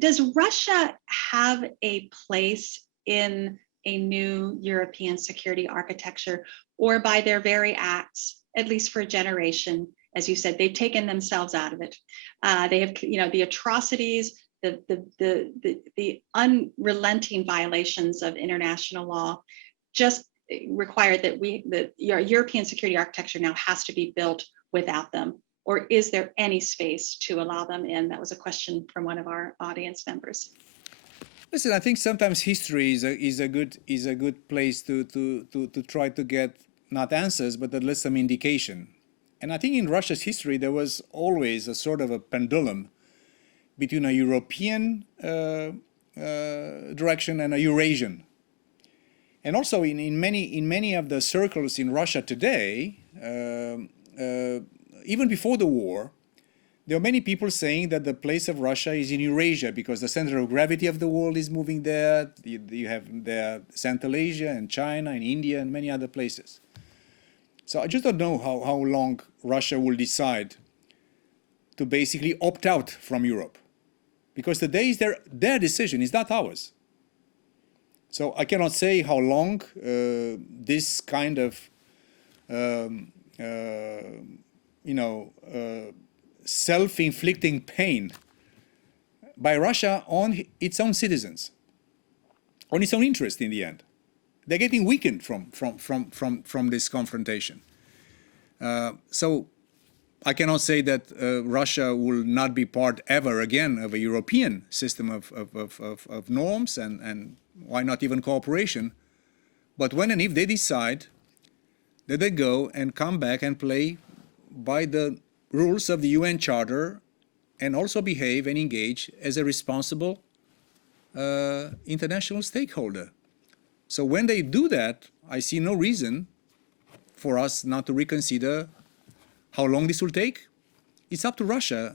does Russia have a place in a new European security architecture, or by their very acts, at least for a generation, as you said, they've taken themselves out of it. They have, the atrocities, the unrelenting violations of international law just require that your European security architecture now has to be built without them. Or is there any space to allow them in? That was a question from one of our audience members. Listen, I think sometimes history is a good place to try to get not answers, but at least some indication. And I think in Russia's history there was always a sort of a pendulum between a European direction and a Eurasian. And also in many of the circles in Russia today, even before the war, there are many people saying that the place of Russia is in Eurasia because the center of gravity of the world is moving there. You have there Central Asia and China and India and many other places. So I just don't know how long Russia will decide to basically opt out from Europe, because today is their decision, it's not ours. So I cannot say how long this kind of self-inflicting pain by Russia on its own citizens, on its own interest in the end. They're getting weakened from this confrontation. So I cannot say that Russia will not be part ever again of a European system of norms and why not even cooperation. But when and if they decide that they go and come back and play by the rules of the UN Charter and also behave and engage as a responsible international stakeholder. So when they do that, I see no reason for us not to reconsider how long this will take. It's up to Russia,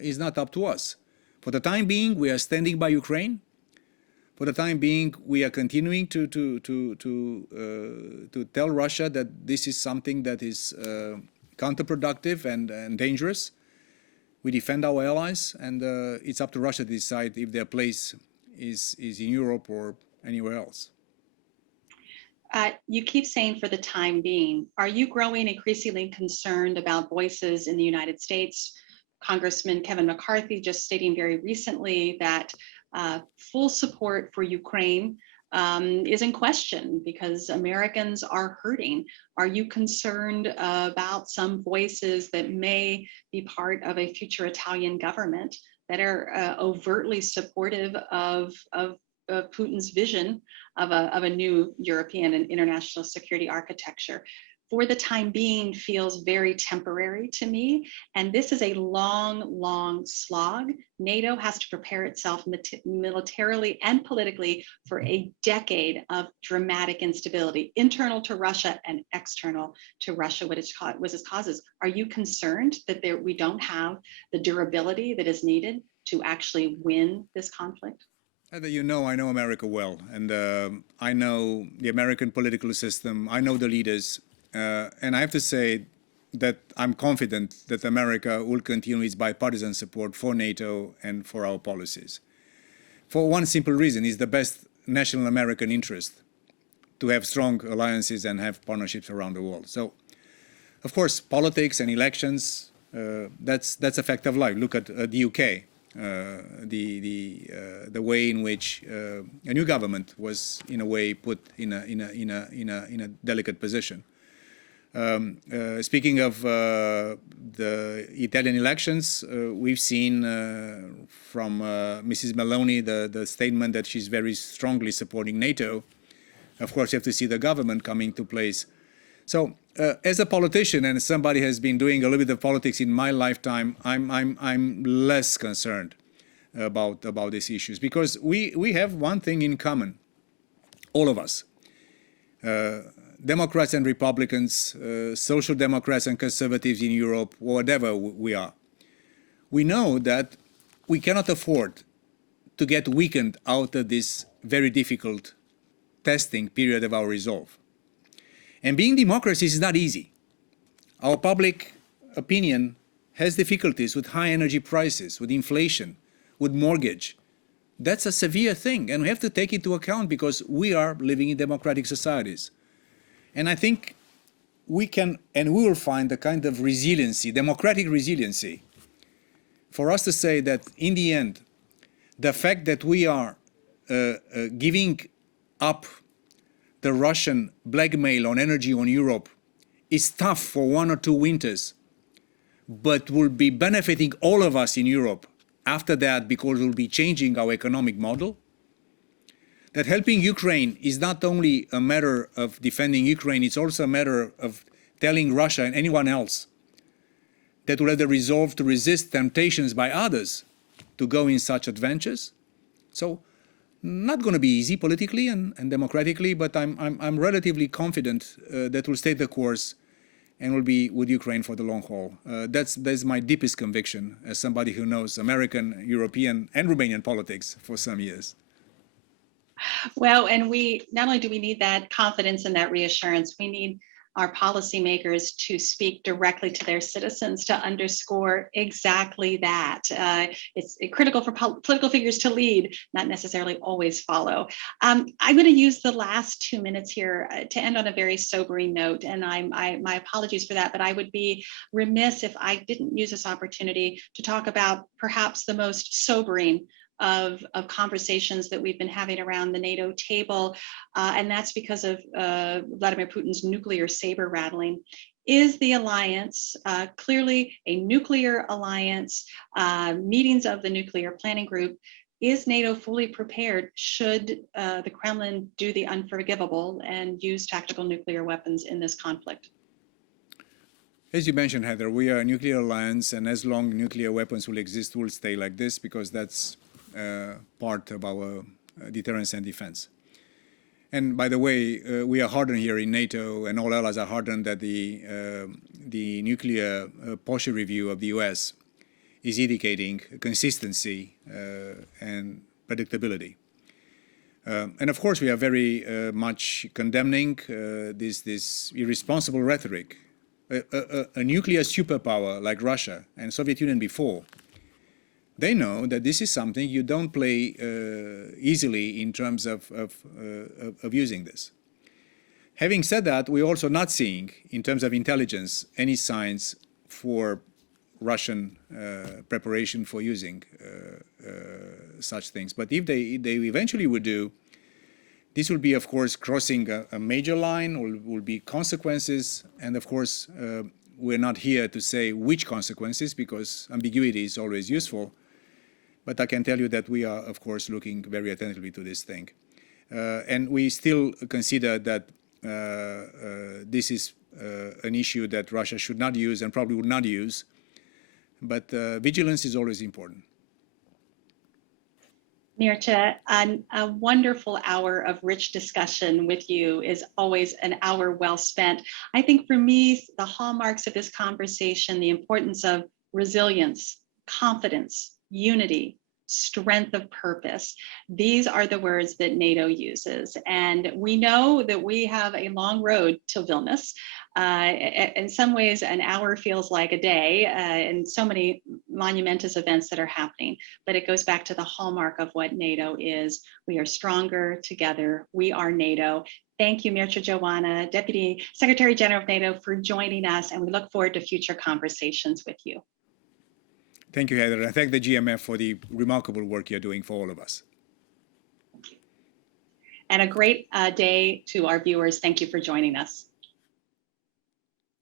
it's not up to us. For the time being, we are standing by Ukraine. For the time being, we are continuing to tell Russia that this is something that is counterproductive and dangerous. We defend our allies, and it's up to Russia to decide if their place is in Europe or anywhere else? You keep saying for the time being. Are you growing increasingly concerned about voices in the United States? Congressman Kevin McCarthy just stating very recently that full support for Ukraine is in question because Americans are hurting. Are you concerned about some voices that may be part of a future Italian government that are overtly supportive of Putin's vision of a new European and international security architecture? For the time being, feels very temporary to me. And this is a long, long slog. NATO has to prepare itself militarily and politically for a decade of dramatic instability, internal to Russia and external to Russia, was its causes. Are you concerned that we don't have the durability that is needed to actually win this conflict? Heather, you know, I know America well, and I know the American political system. I know the leaders. And I have to say that I'm confident that America will continue its bipartisan support for NATO and for our policies. For one simple reason, it's the best national American interest to have strong alliances and have partnerships around the world. So, of course, politics and elections, that's a fact of life. Look at the UK, the way in which a new government was, in a way, put in a delicate position. Speaking of the Italian elections, we've seen from Mrs. Meloni the statement that she's very strongly supporting NATO. Of course, you have to see the government coming to place. So, as a politician and as somebody who has been doing a little bit of politics in my lifetime, I'm less concerned about these issues because we have one thing in common, all of us. Democrats and Republicans, social democrats and conservatives in Europe, whatever we are, we know that we cannot afford to get weakened out of this very difficult testing period of our resolve. And being democracies is not easy. Our public opinion has difficulties with high energy prices, with inflation, with mortgage. That's a severe thing, and we have to take it into account because we are living in democratic societies. And I think we can and we will find the kind of resiliency, democratic resiliency, for us to say that in the end, the fact that we are giving up the Russian blackmail on energy on Europe is tough for 1 or 2 winters, but will be benefiting all of us in Europe after that because we'll be changing our economic model. That helping Ukraine is not only a matter of defending Ukraine, it's also a matter of telling Russia and anyone else that will have the resolve to resist temptations by others to go in such adventures. So, not going to be easy politically and democratically, but I'm relatively confident that we'll stay the course and will be with Ukraine for the long haul. That's my deepest conviction as somebody who knows American, European, and Romanian politics for some years. Well, and not only do we need that confidence and that reassurance, we need our policymakers to speak directly to their citizens to underscore exactly that. It's critical for political figures to lead, not necessarily always follow. I'm going to use the last 2 minutes here to end on a very sobering note, and my apologies for that, but I would be remiss if I didn't use this opportunity to talk about perhaps the most sobering of conversations that we've been having around the NATO table, and that's because of Vladimir Putin's nuclear saber rattling. Is the alliance clearly a nuclear alliance, meetings of the nuclear planning group? Is NATO fully prepared should the Kremlin do the unforgivable and use tactical nuclear weapons in this conflict? As you mentioned, Heather, we are a nuclear alliance, and as long nuclear weapons will exist, we'll stay like this because that's part of our deterrence and defense. And by the way, we are hardened here in NATO, and all allies are hardened that the nuclear posture review of the US is indicating consistency and predictability. And of course, we are very much condemning this irresponsible rhetoric. A nuclear superpower like Russia and Soviet Union before they know that this is something you don't play easily in terms of using this. Having said that, we're also not seeing, in terms of intelligence, any signs for Russian preparation for using such things. But if they eventually would do, this will be, of course, crossing a major line, will be consequences. And of course, we're not here to say which consequences, because ambiguity is always useful. But I can tell you that we are, of course, looking very attentively to this thing. And we still consider that this is an issue that Russia should not use and probably would not use. But vigilance is always important. Mircea, a wonderful hour of rich discussion with you is always an hour well spent. I think for me, the hallmarks of this conversation, the importance of resilience, confidence, unity, strength of purpose. These are the words that NATO uses. And we know that we have a long road to Vilnius. In some ways, an hour feels like a day, and so many monumentous events that are happening. But it goes back to the hallmark of what NATO is. We are stronger together. We are NATO. Thank you, Mircea Joanna, Deputy Secretary General of NATO, for joining us. And we look forward to future conversations with you. Thank you, Heather. And thank the GMF for the remarkable work you're doing for all of us. And a great day to our viewers. Thank you for joining us.